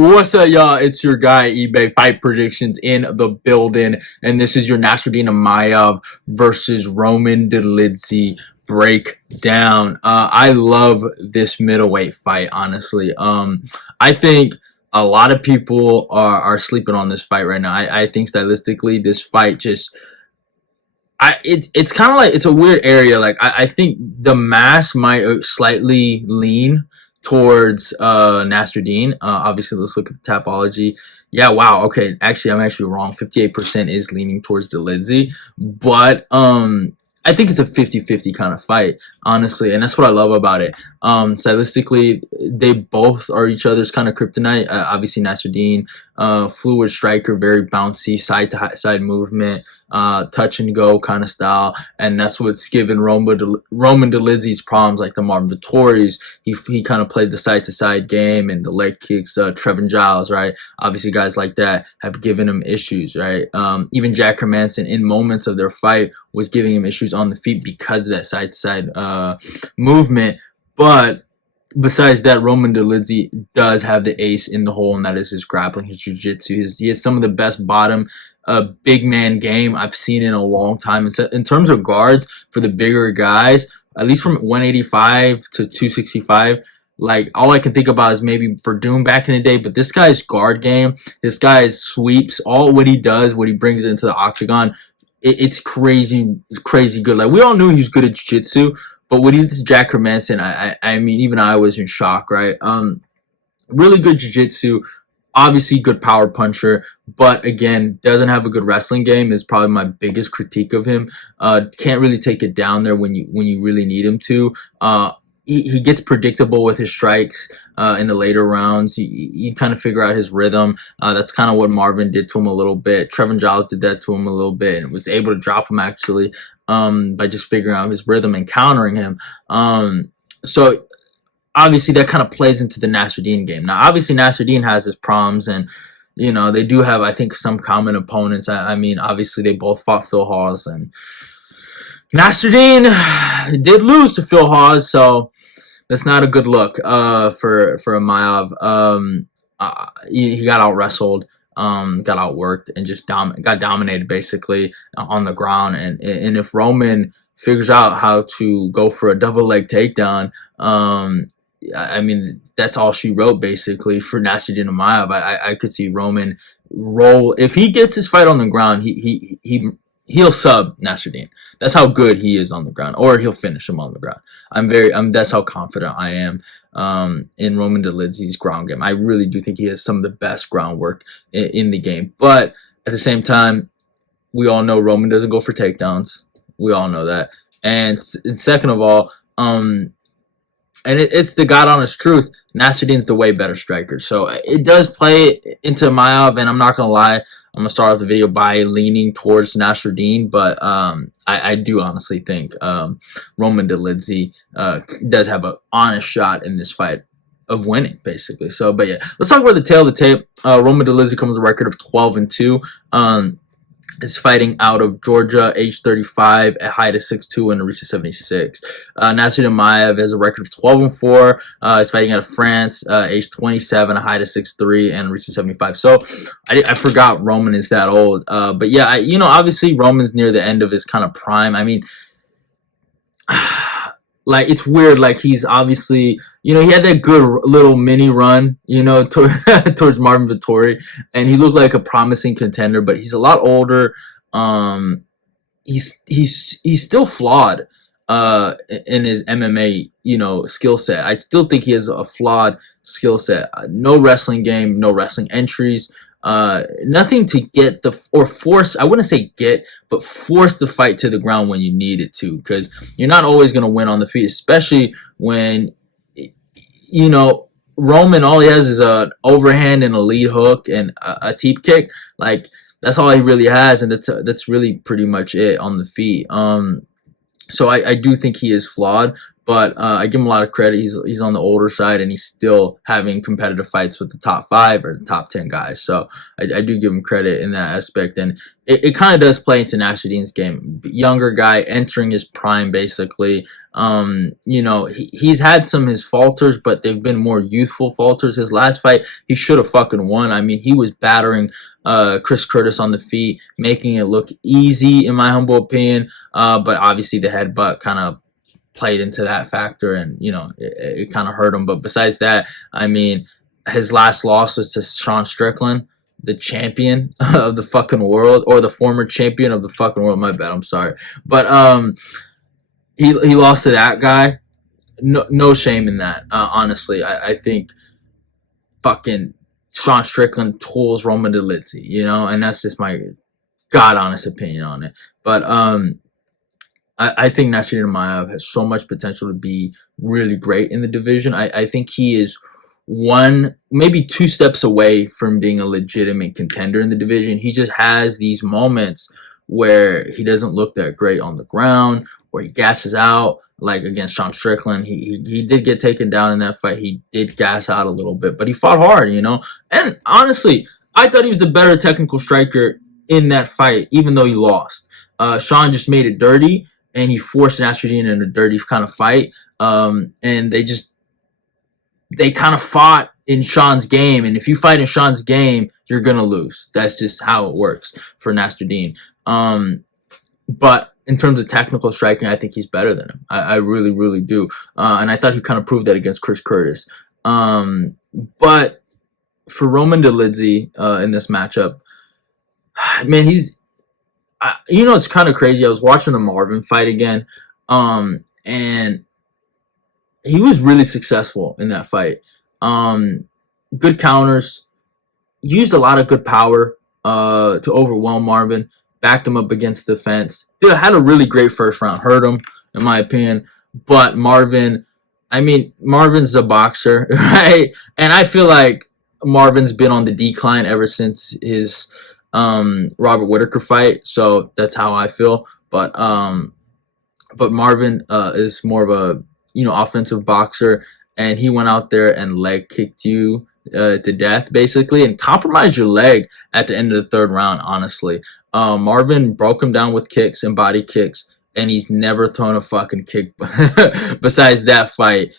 What's up, y'all? It's your guy, eBay Fight Predictions in the building, and this is your Nassourdine Imavov versus Roman Dolidze breakdown. I love this middleweight fight, honestly. I think a lot of people are sleeping on this fight right now. I think stylistically, this fight just it's kind of like it's a weird area. Like I think the mass might slightly lean towards Nasruddin. Obviously, let's look at the topology. Yeah, wow. Okay, actually, I'm actually wrong. 58% is leaning towards Dolidze, but I think it's a 50-50 kind of fight, honestly, and that's what I love about it. Stylistically, they both are each other's kind of kryptonite. Obviously, Nasruddin, fluid striker, very bouncy, side to side movement, touch and go kind of style, and that's what's given Roman Dolidze's problems, like the Marvin Vettori's. He kind of played the side to side game and the leg kicks. Trevin Giles, right? Obviously, guys like that have given him issues, right? Even Jack Hermanson, in moments of their fight, was giving him issues on the feet because of that side to side movement. But besides that, Roman Dolidze does have the ace in the hole, and that is his grappling, his jiu-jitsu. He has some of the best bottom big man game I've seen in a long time. In terms of guards for the bigger guys, at least from 185 to 265, like all I can think about is maybe for Doom back in the day. But this guy's guard game, this guy's sweeps, all what he does, what he brings into the octagon, it's crazy. It's crazy good. Like we all knew he was good at jiu-jitsu, but when he did Jack Hermanson, I mean, even I was in shock, right? Really good jiu-jitsu, obviously good power puncher, but again, doesn't have a good wrestling game is probably my biggest critique of him. Can't really take it down there when you really need him to. He gets predictable with his strikes in the later rounds. You kind of figure out his rhythm. That's kind of what Marvin did to him a little bit. Trevin Giles did that to him a little bit and was able to drop him actually by just figuring out his rhythm and countering him. So obviously that kind of plays into the Nasruddin game. Now, obviously Nasruddin has his problems, and you know they do have, I think, some common opponents. I mean, obviously they both fought Phil Hawes, and Nasruddin did lose to Phil Hawes, so that's not a good look for Imavov. He got out wrestled, got outworked, and just got dominated basically on the ground. And if Roman figures out how to go for a double leg takedown, I mean, that's all she wrote basically for Nassourdine Imavov. I could see Roman roll if he gets his fight on the ground. He'll sub Nassourdine. That's how good he is on the ground, or he'll finish him on the ground. That's how confident I am in Roman Dolidze's ground game. I really do think he has some of the best groundwork in the game. But at the same time, we all know Roman doesn't go for takedowns. We all know that. And second of all, and it's the God honest truth, Nassourdine's the way better striker. So it does play into Imavov, and I'm not gonna lie, I'm gonna start off the video by leaning towards Nassourdine, but I do honestly think Roman Dolidze does have an honest shot in this fight of winning, basically. So, but yeah, let's talk about the tail of the tape. Roman Dolidze comes with a record of 12-2. Is fighting out of Georgia, age 35, a height of 6'2", and a reach of 76. Nassourdine Imavov has a record of 12-4. Is fighting out of France, age 27, a height of 6'3", and a reach of 75. So I forgot Roman is that old. But yeah, you know, obviously Roman's near the end of his kind of prime. I mean, like it's weird. Like he's obviously, you know, he had that good little mini run, you know, towards Marvin Vettori, and he looked like a promising contender. But he's a lot older. He's still flawed in his MMA, you know, skill set. I still think he has a flawed skill set. No wrestling game, no wrestling entries. Nothing to get or force, I wouldn't say get, but force the fight to the ground when you need it to, because you're not always going to win on the feet, especially when, you know, Roman, all he has is an overhand and a lead hook and a teep kick. Like that's all he really has, and that's really pretty much it on the feet. So I do think he is flawed, but I give him a lot of credit. He's on the older side, and he's still having competitive fights with the top 5 or the top 10 guys. So I do give him credit in that aspect, and it kind of does play into Nassoudine's game. Younger guy entering his prime, basically. He's had his falters, but they've been more youthful falters. His last fight, he should have fucking won. I mean, he was battering Chris Curtis on the feet, making it look easy, in my humble opinion. But obviously, the headbutt kind of played into that factor, and it kind of hurt him. But besides that, I mean, his last loss was to Sean Strickland, the champion of the fucking world, or the former champion of the fucking world. My bad, I'm sorry, but he lost to that guy. No shame in that. Honestly, I think fucking Sean Strickland tools Roman Dolidze, and that's just my god honest opinion on it. But I think Nassourdine Imavov has so much potential to be really great in the division. I think he is one, maybe 2 steps away from being a legitimate contender in the division. He just has these moments where he doesn't look that great on the ground, where he gasses out, like against Sean Strickland. He did get taken down in that fight. He did gas out a little bit, but he fought hard, And honestly, I thought he was the better technical striker in that fight, even though he lost. Sean just made it dirty, and he forced Nassourdine in a dirty kind of fight. And they kind of fought in Sean's game, and if you fight in Sean's game, you're gonna lose. That's just how it works for Nassourdine. But in terms of technical striking, I think he's better than him. I really, really do. And I thought he kind of proved that against Chris Curtis. But for Roman Dolidze in this matchup, man, it's kind of crazy. I was watching the Marvin fight again, and he was really successful in that fight. Good counters, used a lot of good power to overwhelm Marvin, backed him up against the fence. Dude, had a really great first round, hurt him, in my opinion. But Marvin's a boxer, right? And I feel like Marvin's been on the decline ever since his Robert Whittaker fight, so that's how I feel. But Marvin is more of a offensive boxer, and he went out there and leg kicked you to death, basically, and compromised your leg at the end of the 3rd round. Honestly, Marvin broke him down with kicks and body kicks, and he's never thrown a fucking kick besides that fight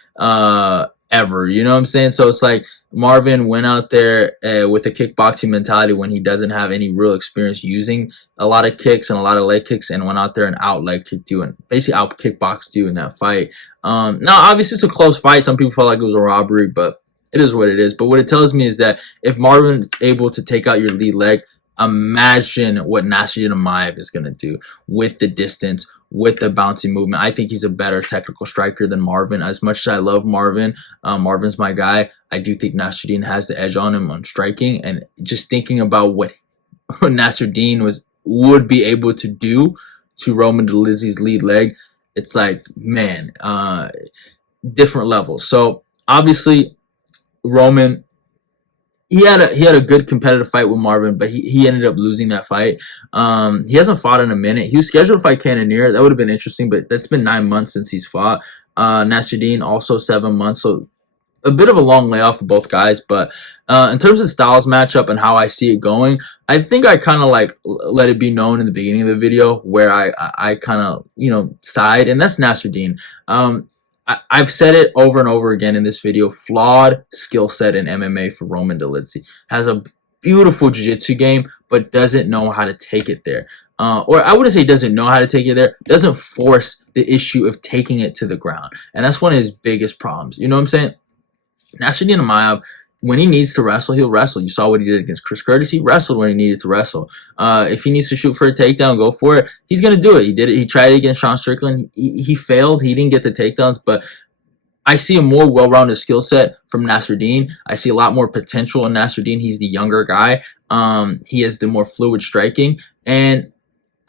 ever. You know what I'm saying? So it's like Marvin went out there with a kickboxing mentality when he doesn't have any real experience using a lot of kicks and a lot of leg kicks, and went out there and out leg kicked you and basically out kickboxed you in that fight. Now, obviously, it's a close fight. Some people felt like it was a robbery, but it is what it is. But what it tells me is that if Marvin is able to take out your lead leg, imagine what Nassourdine Imavov is going to do with the distance, with the bouncy movement. I think he's a better technical striker than Marvin. As much as I love Marvin, Marvin's my guy, I do think Nassourdine has the edge on him on striking. And just thinking about what Nassourdine would be able to do to Roman Dolidze's lead leg, it's like, man, different levels. So obviously, Roman, he had a good competitive fight with Marvin, but he ended up losing that fight. He hasn't fought in a minute. He was scheduled to fight Cannonier. That would have been interesting, but that's been 9 months since he's fought. Nassourdine also 7 months, so a bit of a long layoff for both guys. But in terms of styles matchup and how I see it going, I think I kind of like let it be known in the beginning of the video where I kind of side, and that's Nassourdine. I've said it over and over again in this video. Flawed skill set in MMA for Roman Dolidze. Has a beautiful jiu-jitsu game, but doesn't know how to take it there. Or I wouldn't say doesn't know how to take it there. Doesn't force the issue of taking it to the ground. And that's one of his biggest problems. You know what I'm saying? Nassourdine Imavov, when he needs to wrestle, he'll wrestle. You saw what he did against Chris Curtis. He wrestled when he needed to wrestle. If he needs to shoot for a takedown, go for it. He's going to do it. He did it. He tried it against Sean Strickland. He failed. He didn't get the takedowns, but I see a more well-rounded skill set from Nassourdine. I see a lot more potential in Nassourdine. He's the younger guy. He has the more fluid striking. And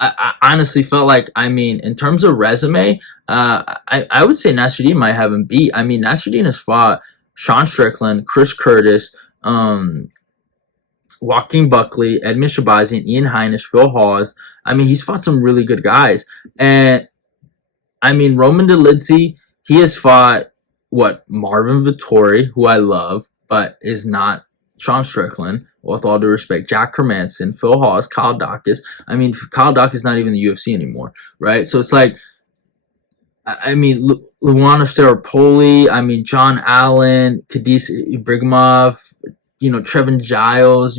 I honestly felt like, in terms of resume, I would say Nassourdine might have him beat. Nassourdine has fought Sean Strickland, Chris Curtis, Joaquin Buckley, Edmund Shabazian, Ian Heinisch, Phil Hawes. He's fought some really good guys. And, Roman Dolidze, he has fought Marvin Vettori, who I love, but is not Sean Strickland. With all due respect, Jack Hermanson, Phil Hawes, Kyle Dawkins. I mean, Kyle Dawkins is not even in the UFC anymore, right? So it's like, I mean, Luana Staropoli, I mean, John Allen, Kadis Ibrahimov, Trevin Giles,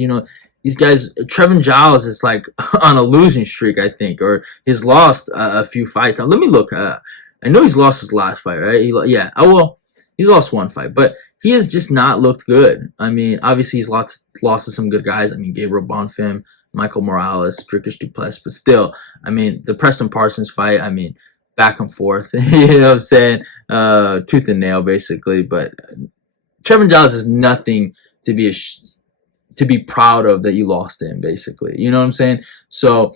these guys. Trevin Giles is like on a losing streak, I think, or he's lost a few fights. Let me look. I know he's lost his last fight, right? Yeah. Oh, well, he's lost one fight, but he has just not looked good. I mean, obviously he's lost to some good guys. I mean, Gabriel Bonfim, Michael Morales, Dricus Duplessis, but still, I mean, the Preston Parsons fight, I mean, back and forth, you know what I'm saying? Tooth and nail, basically. But Trevin Giles is nothing to be proud of that you lost to him, basically. You know what I'm saying? So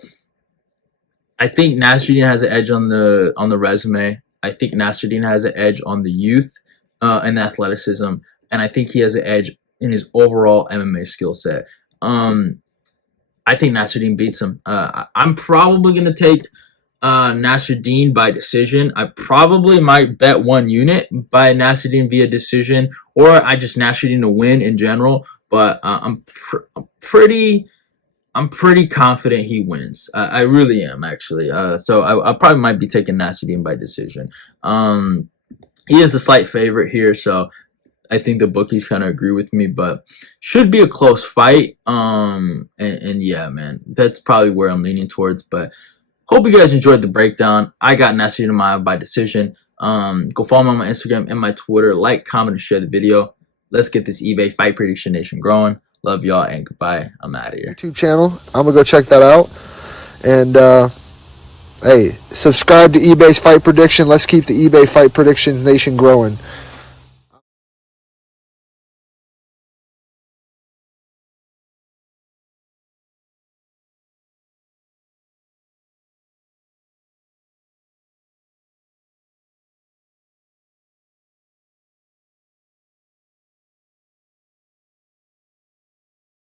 I think Nassourdine has an edge on the resume. I think Nassourdine has an edge on the youth and athleticism, and I think he has an edge in his overall MMA skill set. I think Nassourdine beats him. I'm probably gonna take Nassourdine by decision. I probably might bet one unit by Nassourdine via decision, or I just Nassourdine to win in general. But I'm pretty confident he wins. I really am, actually. So I probably might be taking Nassourdine by decision. He is the slight favorite here, so I think the bookies kind of agree with me, but should be a close fight. And yeah, man, that's probably where I'm leaning towards. But hope you guys enjoyed the breakdown. I got Nassourdine Imavov by decision. Go follow me on my Instagram and my Twitter. Like, comment, and share the video. Let's get this eBay Fight Prediction Nation growing. Love y'all, and goodbye. I'm out of here. YouTube channel. I'm going to go check that out. And, hey, subscribe to eBay's Fight Prediction. Let's keep the eBay Fight Predictions Nation growing.